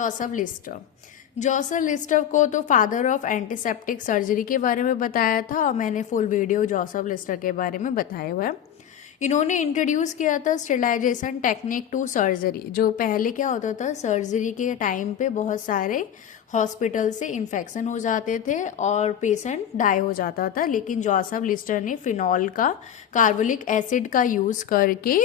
Joseph Lister. Joseph Lister को तो father of antiseptic surgery के बारे में बताया था और मैंने फुल वीडियो जोसेफ लिस्टर के बारे में बताया हुआ है। इन्होंने इंट्रोड्यूस किया था स्टेलाइजेशन टेक्निक टू सर्जरी। जो पहले क्या होता था, सर्जरी के टाइम पे बहुत सारे हॉस्पिटल से इन्फेक्शन हो जाते थे और पेशेंट डाई हो जाता था, लेकिन जोसेफ लिस्टर ने फिनॉल का, कार्बोलिक एसिड का यूज़ करके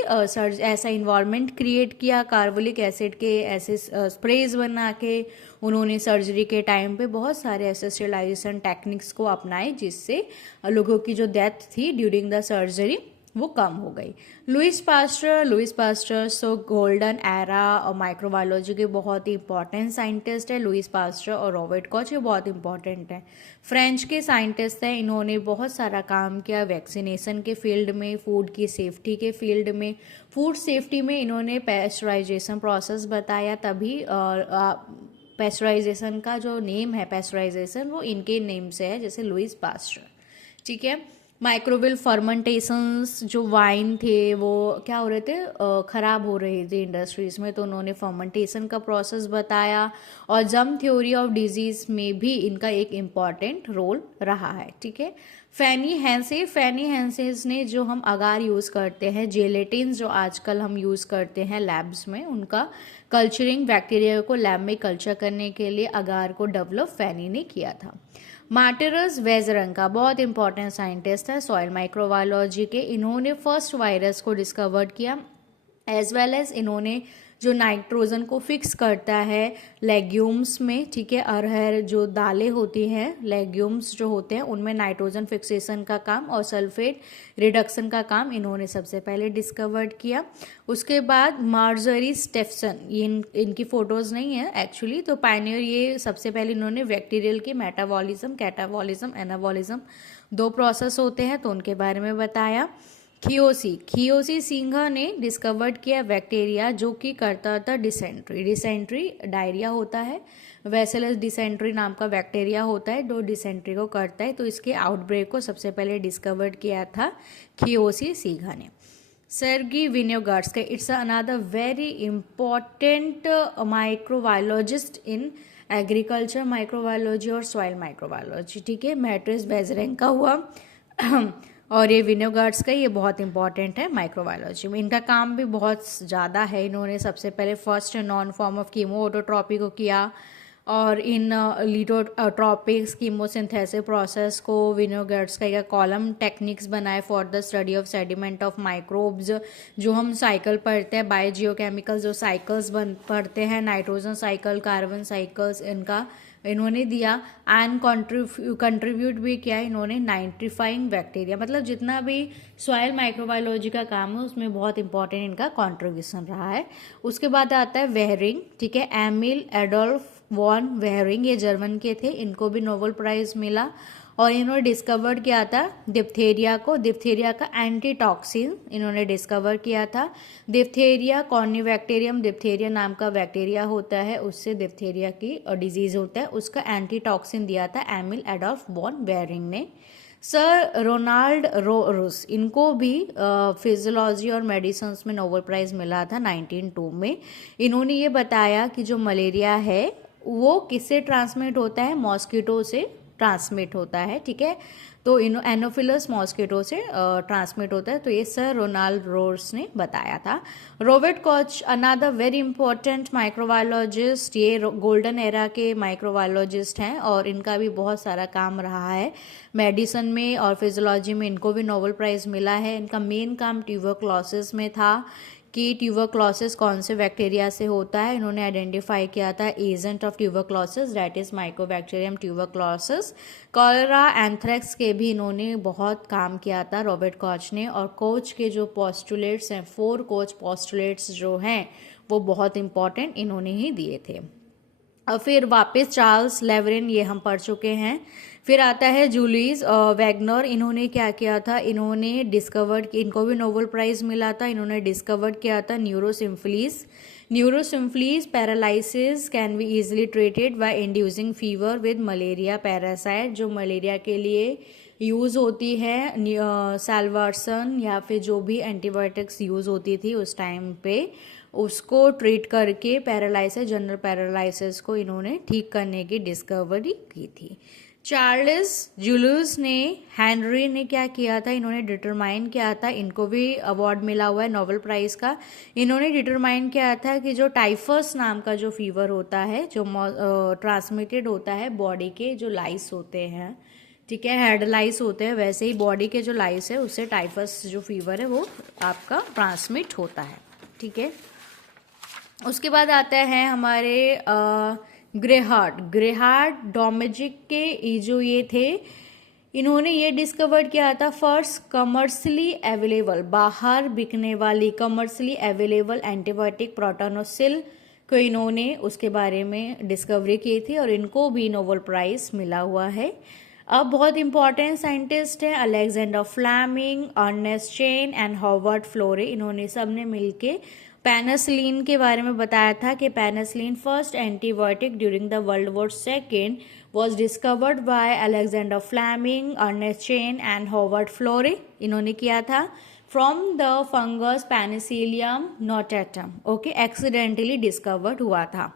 ऐसा इन्वायरमेंट क्रिएट किया, कार्बोलिक एसिड के ऐसे स्प्रेज बना के उन्होंने सर्जरी के टाइम पे बहुत सारे ऐसे स्टेलाइजेशन टेक्निक्स को अपनाए, जिससे लोगों की जो डेथ थी ड्यूरिंग द सर्जरी वो कम हो गई। Louis Pasteur so golden era और माइक्रोबायोलॉजी के बहुत ही इंपॉर्टेंट साइंटिस्ट है। लुइस पास्टर और रॉबर्ट कॉच ये बहुत इंपॉर्टेंट है, फ्रेंच के साइंटिस्ट हैं। इन्होंने बहुत सारा काम किया वैक्सीनेशन के फील्ड में, फूड की सेफ्टी के फील्ड में। फूड सेफ्टी में इन्होंने पेस्चराइजेशन प्रोसेस बताया, तभी पेस्चराइजेशन का जो नेम है पेस्चराइजेशन वो इनके नेम से है, जैसे लुइस पास्टर। ठीक है। माइक्रोवेव फर्मेंटेशंस, जो वाइन थे वो क्या हो रहे थे, ख़राब हो रहे थे इंडस्ट्रीज़ में, तो उन्होंने फर्मेंटेशन का प्रोसेस बताया। और जर्म थ्योरी ऑफ डिजीज़ में भी इनका एक इम्पॉर्टेंट रोल रहा है। ठीक है। फैनी हैंसेस ने जो हम अगार यूज़ करते हैं, जेलेटिन्स जो आजकल हम यूज़ करते हैं लैब्स में, उनका कल्चरिंग, बैक्टीरिया को लैब में कल्चर करने के लिए अगार को डेवलप फैनी ने किया था। मार्टिरस वेजरंका बहुत इंपॉर्टेंट साइंटिस्ट है सॉइल माइक्रोबायोलॉजी के। इन्होंने फर्स्ट वायरस को डिस्कवर किया, एज वेल एज इन्होंने जो नाइट्रोजन को फिक्स करता है लेग्यूम्स में। ठीक है। अरहर जो दालें होती हैं, लेग्यूम्स जो होते हैं, उनमें नाइट्रोजन फिक्सेशन का काम और सल्फेट रिडक्शन का काम इन्होंने सबसे पहले डिस्कवर्ड किया। उसके बाद मार्जरी स्टेफसन, इनकी फोटोज नहीं है एक्चुअली, तो पायनियर ये सबसे पहले इन्होंने बैक्टीरियल के मेटाबॉलिज्म, कैटाबॉलिज्म, एनाबॉलिज्म 2 प्रोसेस होते हैं, तो उनके बारे में बताया। खियोसी सिंघा ने डिस्कवर्ड किया बैक्टीरिया जो कि करता था डिसेंट्री डायरिया होता है, वैसेलस डिसेंट्री नाम का बैक्टीरिया होता है जो डिसेंट्री को करता है, तो इसके आउटब्रेक को सबसे पहले डिस्कवर्ड किया था खियोसी सिंघा ने। Sergei Winogradsky, it's another very important microbiologist in agriculture microbiology और सॉइल माइक्रोबायोलॉजी। ठीक है। मैट्रिस बेजरेंग का हुआ और ये विनियोगार्ड्स का, ये बहुत इंपॉर्टेंट है माइक्रोबायोलॉजी में। इनका काम भी बहुत ज़्यादा है। इन्होंने सबसे पहले फर्स्ट नॉन फॉर्म ऑफ कीमोऑटोट्रॉपी को किया और इन लिथोट्रॉपिक्स कीमोसिंथेसिस प्रोसेस को विनियोगार्ड्स का कॉलम टेक्निक्स बनाए for the study of sediment of microbes. जो हम साइकिल पढ़ते हैं, बायोजियोकेमिकल जो साइकिल्स पढ़ते हैं, नाइट्रोजन साइकिल, कार्बन साइकिल्स, इनका इन्होंने दिया। एंड कंट्रीब्यूट भी किया इन्होंने नाइट्रीफाइंग बैक्टीरिया, मतलब जितना भी सॉइल माइक्रोबायोलॉजी का काम है उसमें बहुत इंपॉर्टेंट इनका कंट्रीब्यूशन रहा है। उसके बाद आता है वेहरिंग। ठीक है। एमिल एडोल्फ वॉन वेहरिंग, ये जर्मन के थे, इनको भी नोबेल प्राइज मिला और इन्होंने डिस्कवर किया था डिप्थेरिया को, डिप्थेरिया का एंटीटॉक्सिन इन्होंने डिस्कवर किया था। डिप्थेरिया कॉर्निबैक्टीरियम डिप्थेरिया नाम का बैक्टीरिया होता है, उससे डिप्थेरिया की डिजीज होता है, उसका एंटीटॉक्सिन दिया था एमिल एडोल्फ वॉन वेहरिंग ने। सर रोनाल्ड रोस, इनको भी फिजियोलॉजी और मेडिसिन में नोबेल प्राइज मिला था 1902 में। इन्होंने ये बताया कि जो मलेरिया है वो किससे ट्रांसमिट होता है, मॉस्किटो से ट्रांसमिट होता है। ठीक है। तो एनोफिलस मॉस्किटो से ट्रांसमिट होता है, तो ये सर रोनाल्ड रोस ने बताया था। Robert Koch another very important microbiologist, ये गोल्डन एरा के माइक्रोबायोलॉजिस्ट हैं और इनका भी बहुत सारा काम रहा है मेडिसिन में और फिजियोलॉजी में, इनको भी नोबेल प्राइज मिला है। इनका मेन काम ट्यूबरक्लोसिस में था कि ट्यूबरक्लोसिस कौन से बैक्टीरिया से होता है। इन्होंने आइडेंटिफाई किया था agent of tuberculosis, that is Mycobacterium tuberculosis. Cholera anthrax के भी इन्होंने बहुत काम किया था रॉबर्ट कॉच ने। और कोच के जो पोस्टुलेट्स हैं, 4 कोच पोस्टुलेट्स जो हैं वो बहुत इंपॉर्टेंट इन्होंने ही दिए थे। और फिर वापस चार्ल्स लेवरिन, ये हम पढ़ चुके हैं। फिर आता है जूलियस वैगनर, इन्होंने क्या किया था, इन्होंने डिस्कवर्ड, इनको भी नोबेल प्राइज मिला था। इन्होंने डिस्कवर्ड किया था neurosyphilis paralysis can be easily treated by inducing fever with malaria parasite, जो मलेरिया के लिए यूज़ होती है, सैल्वार्सन या फिर जो भी एंटीबायोटिक्स यूज़ होती थी उस टाइम पे, उसको ट्रीट करके पैरालिसिस, जनरल पैरालिसिस को इन्होंने ठीक करने की डिस्कवरी की थी। चार्ल्स जूलियस ने, हेनरी ने क्या किया था, इन्होंने डिटरमाइन किया था, इनको भी अवार्ड मिला हुआ है नोबेल प्राइज का। इन्होंने डिटरमाइन किया था कि जो टाइफस नाम का जो फीवर होता है, जो ट्रांसमिटेड होता है बॉडी के जो लाइस होते हैं, ठीक है, हेड लाइस होते हैं, वैसे ही बॉडी के जो लाइस है उससे टाइफस जो फीवर है वो आपका ट्रांसमिट होता है, ठीक है। उसके बाद आता है हमारे ग्रेहार्ड डोमेजिक के जो ये थे, इन्होंने ये डिस्कवर किया था फर्स्ट कमर्शियली अवेलेबल, बाहर बिकने वाली कमर्शियली अवेलेबल एंटीबायोटिक प्रोटानोसिल को इन्होंने उसके बारे में डिस्कवरी की थी और इनको भी नोबेल प्राइज मिला हुआ है। अब बहुत इंपॉर्टेंट साइंटिस्ट हैं Alexander Fleming, Ernest Chain and Howard Florey. इन्होंने सबने मिलके पेनिसिलिन के बारे में बताया था कि penicillin first antibiotic during the world war second was discovered by Alexander Fleming, Ernest Chain and Howard Florey. इन्होंने किया था from the fungus penicillium notatum, okay, accidentally discovered हुआ था।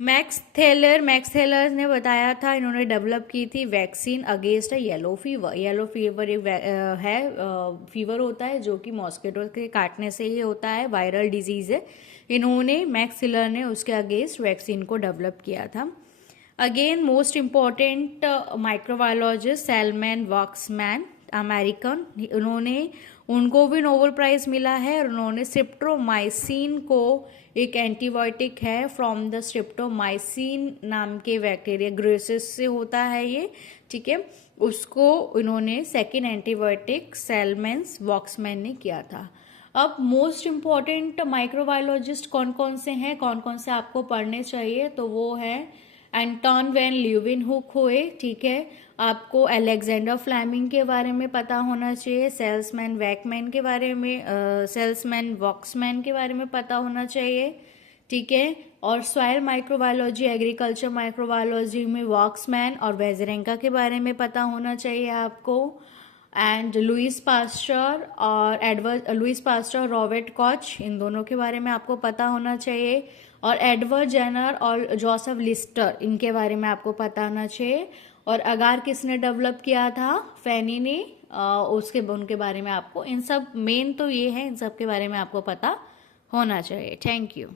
मैक्स थेलर ने बताया था, इन्होंने डेवलप की थी vaccine against yellow fever. Yellow fever एक है फीवर होता है जो कि मॉस्किटो के काटने से ही होता है, वायरल डिजीज है। इन्होंने मैक्स थेलर ने उसके अगेंस्ट वैक्सीन को डेवलप किया था। Again most important microbiologist salmon Voxman, American, उनको भी नोबेल प्राइज मिला है और उन्होंने स्ट्रिप्टोमाइसिन को, एक एंटीबायोटिक है फ्रॉम द स्ट्रिप्टोमाइसिन नाम के बैक्टीरिया, ग्रेसिस से होता है ये, ठीक है, उसको इन्होंने सेकेंड एंटीबायोटिक सैलमन वॉक्समैन ने किया था। अब मोस्ट इम्पॉर्टेंट माइक्रोबायोलॉजिस्ट कौन कौन से हैं, कौन कौन से आपको पढ़ने चाहिए, तो वो है एंटोन वैन ल्यूवेनहुक हुए, ठीक है, आपको अलेक्जेंडर फ्लेमिंग के बारे में पता होना चाहिए, सेल्समैन वैकमैन के बारे में, सेल्समैन वॉक्समैन के बारे में पता होना चाहिए, ठीक है, और सॉइल माइक्रोबायोलॉजी, एग्रीकल्चर माइक्रोबायोलॉजी में वॉक्समैन और वेजरेंका के बारे में पता होना चाहिए आपको। एंड लुइस पास्चर और रॉबर्ट कॉच, इन दोनों के बारे में आपको पता होना चाहिए। और एडवर्ड जेनर और जोसेफ लिस्टर, इनके बारे में आपको पता होना चाहिए। और अगार किसने डेवलप किया था, फेनी ने, उनके बारे में आपको, इन सब मेन तो ये है, इन सब के बारे में आपको पता होना चाहिए। Thank you.